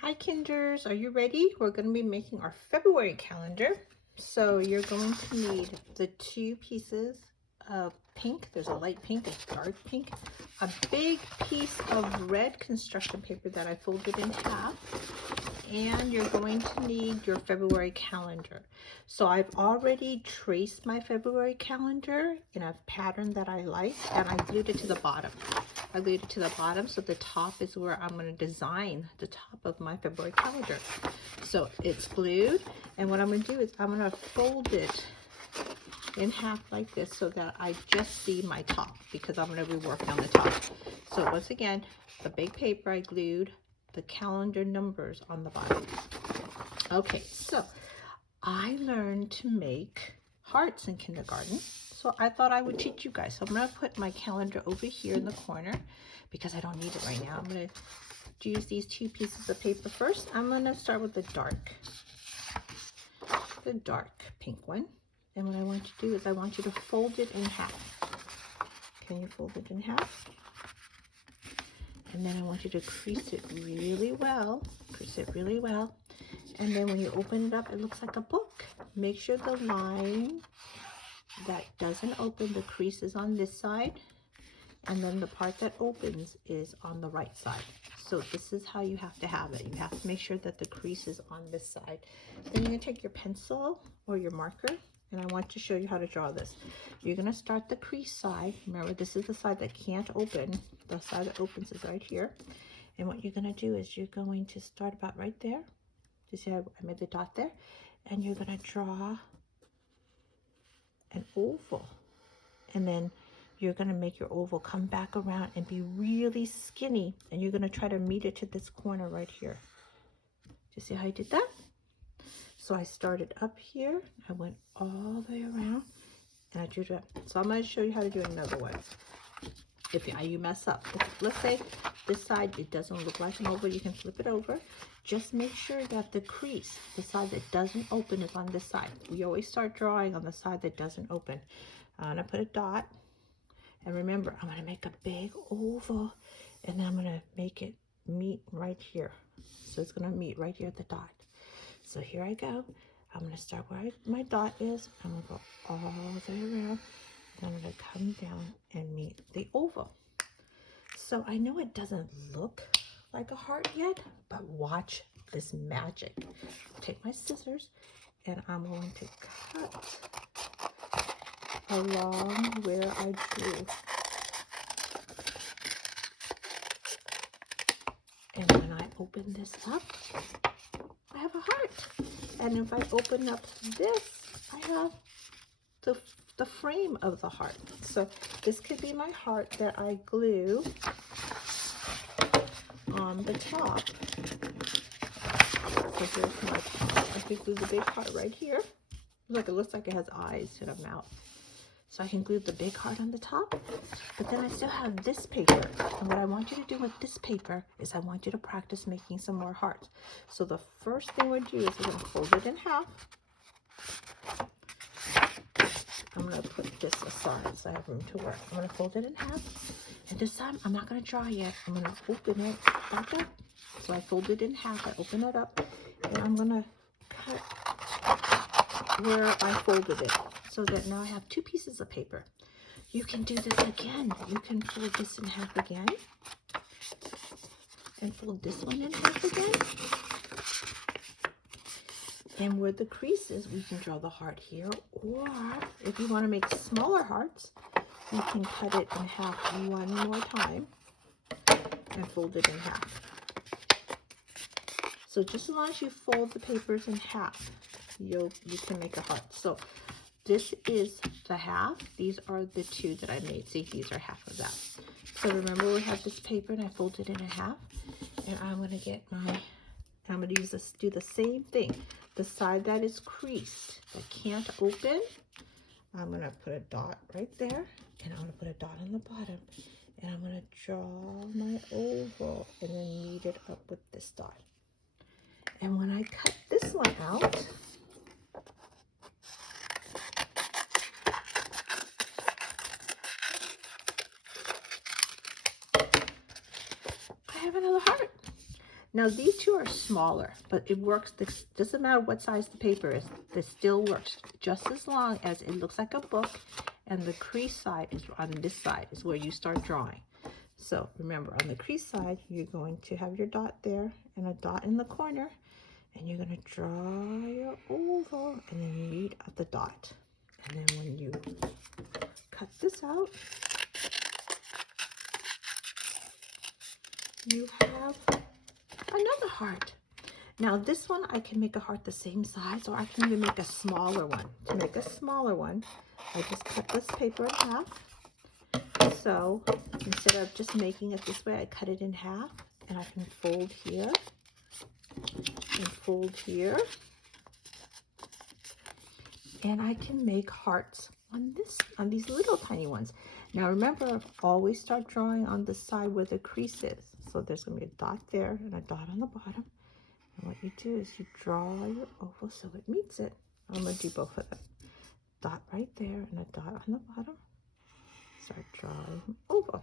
Hi Kinders, are you ready? We're going to be making our February calendar. So you're going to need the 2 pieces of pink. There's a light pink, a dark pink, a big piece of red construction paper that I folded in half, and you're going to need your February calendar. So I've already traced my February calendar in a pattern that I like, and I glued it to the bottom. I glued it to the bottom, so the top is where I'm going to design the top of my February calendar. So it's glued, and what I'm going to do is I'm going to fold it in half like this so that I just see my top, because I'm going to be working on the top. So once again, the big paper I glued the calendar numbers on the bottom. Okay, so I learned to make hearts in kindergarten, so I thought I would teach you guys. So I'm going to put my calendar over here in the corner because I don't need it right now. I'm going to use these 2 pieces of paper first. I'm going to start with the dark pink one. And what I want you to do is I want you to fold it in half. Can you fold it in half? And then I want you to crease it really well. And then when you open it up, it looks like a book. Make sure the line that doesn't open, the crease is on this side, and then the part that opens is on the right side. So this is how you have to have it. You have to make sure that the crease is on this side. Then you're going to take your pencil or your marker, and I want to show you how to draw this. You're going to start the crease side. Remember, this is the side that can't open. The side that opens is right here. And what you're going to do is you're going to start about right there. You see how I made the dot there? And you're going to draw an oval. And then you're going to make your oval come back around and be really skinny. And you're going to try to meet it to this corner right here. Do you see how I did that? So I started up here. I went all the way around. And I drew that. So I'm going to show you how to do another one. If you mess up, let's say this side, it doesn't look like an oval, you can flip it over. Just make sure that the crease, the side that doesn't open, is on this side. We always start drawing on the side that doesn't open. I'm going to put a dot. And remember, I'm going to make a big oval, and then I'm going to make it meet right here. So it's going to meet right here at the dot. So here I go. I'm going to start where my dot is. I'm going to go all the way around. And I'm going to come down and meet the oval. So I know it doesn't look like a heart yet, but watch this magic. Take my scissors, and I'm going to cut along where I drew. And when I open this up, I have a heart. And if I open up this, I have the frame of the heart. So this could be my heart that I glue on the top. So here's my top. I could glue the big heart right here. Look, it looks like it has eyes and a mouth. So I can glue the big heart on the top. But then I still have this paper. And what I want you to do with this paper is I want you to practice making some more hearts. So the first thing we'll do is we're going to fold it in half. I'm going to put this aside so I have room to work. I'm going to fold it in half. And this time, I'm not going to draw yet. I'm going to open it back up. So I fold it in half. I open it up. And I'm going to cut where I folded it. So that now I have 2 pieces of paper. You can do this again. You can fold this in half again. And fold this one in half again. And where the crease is, we can draw the heart here. Or if you want to make smaller hearts, you can cut it in half one more time and fold it in half. So just as long as you fold the papers in half, you can make a heart. So this is the half. These are the 2 that I made. See, these are half of that. So remember, we have this paper and I folded it in half. And I'm going to get I'm going to do the same thing. The side that is creased, that can't open, I'm going to put a dot right there. And I'm going to put a dot on the bottom. And I'm going to draw my oval and then meet it up with this dot. And when I cut this one out, I have another heart. Now these two are smaller, but it works. This doesn't matter what size the paper is. This still works just as long as it looks like a book, and the crease side is on this side is where you start drawing. So remember, on the crease side, you're going to have your dot there and a dot in the corner, and you're going to draw your oval, and then you read at the dot. And then when you cut this out, you have another heart. Now this one, I can make a heart the same size, or I can even make a smaller one. To make a smaller one, I just cut this paper in half. So instead of just making it this way, I cut it in half, and I can fold here and fold here. And I can make hearts on these little tiny ones. Now remember, always start drawing on the side where the crease is. So there's going to be a dot there and a dot on the bottom. And what you do is you draw your oval so it meets it. I'm going to do both of them. Dot right there and a dot on the bottom. Start drawing oval.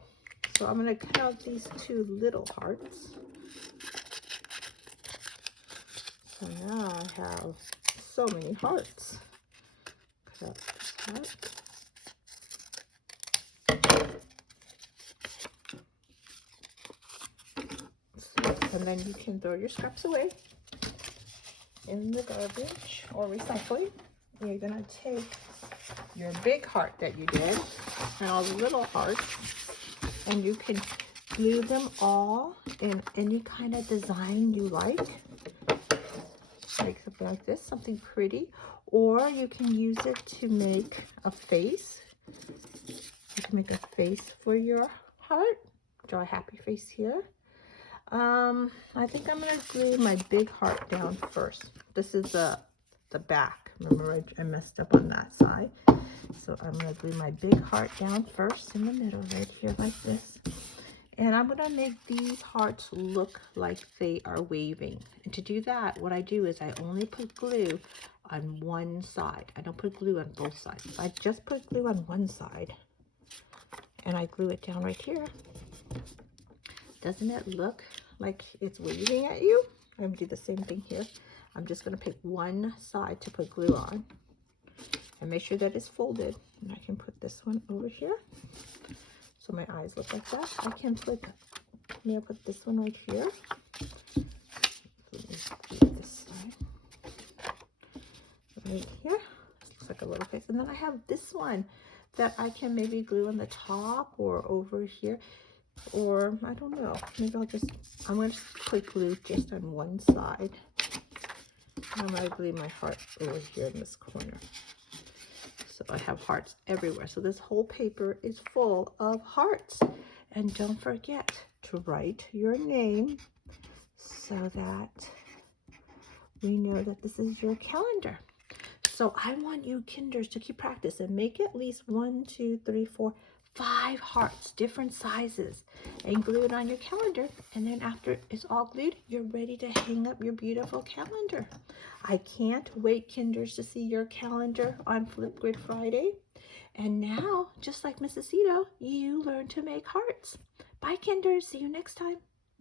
So I'm going to cut out these two little hearts. So now I have so many hearts. Cut out this heart. And then you can throw your scraps away in the garbage or recycling. You're going to take your big heart that you did and all the little hearts, and you can glue them all in any kind of design you like something like this, something pretty, or you can use it to make a face. You can make a face for your heart. Draw a happy face here. I think I'm going to glue my big heart down first. This is the back. Remember, I messed up on that side. So I'm going to glue my big heart down first in the middle right here like this. And I'm going to make these hearts look like they are waving. And to do that, what I do is I only put glue on one side. I don't put glue on both sides. I just put glue on one side. And I glue it down right here. Doesn't it look like it's waving at you? I'm going to do the same thing here. I'm just going to pick one side to put glue on. And make sure that it's folded. And I can put this one over here. So my eyes look like that. I can put, maybe I'll put this one right here. Let me do this side. Right here. This looks like a little face. And then I have this one that I can maybe glue on the top or over here. Or, I don't know. Maybe I'm going to put glue just on one side. I'm going to glue my heart over here in this corner. So I have hearts everywhere. So this whole paper is full of hearts. And don't forget to write your name so that we know that this is your calendar. So I want you kinders to keep practice and make at least 1, 2, 3, 4, 5 hearts, different sizes, and glue it on your calendar. And then after it's all glued, you're ready to hang up your beautiful calendar. I can't wait, kinders, to see your calendar on Flipgrid Friday. And now, just like Mrs. Ito, you learn to make hearts. Bye, kinders. See you next time.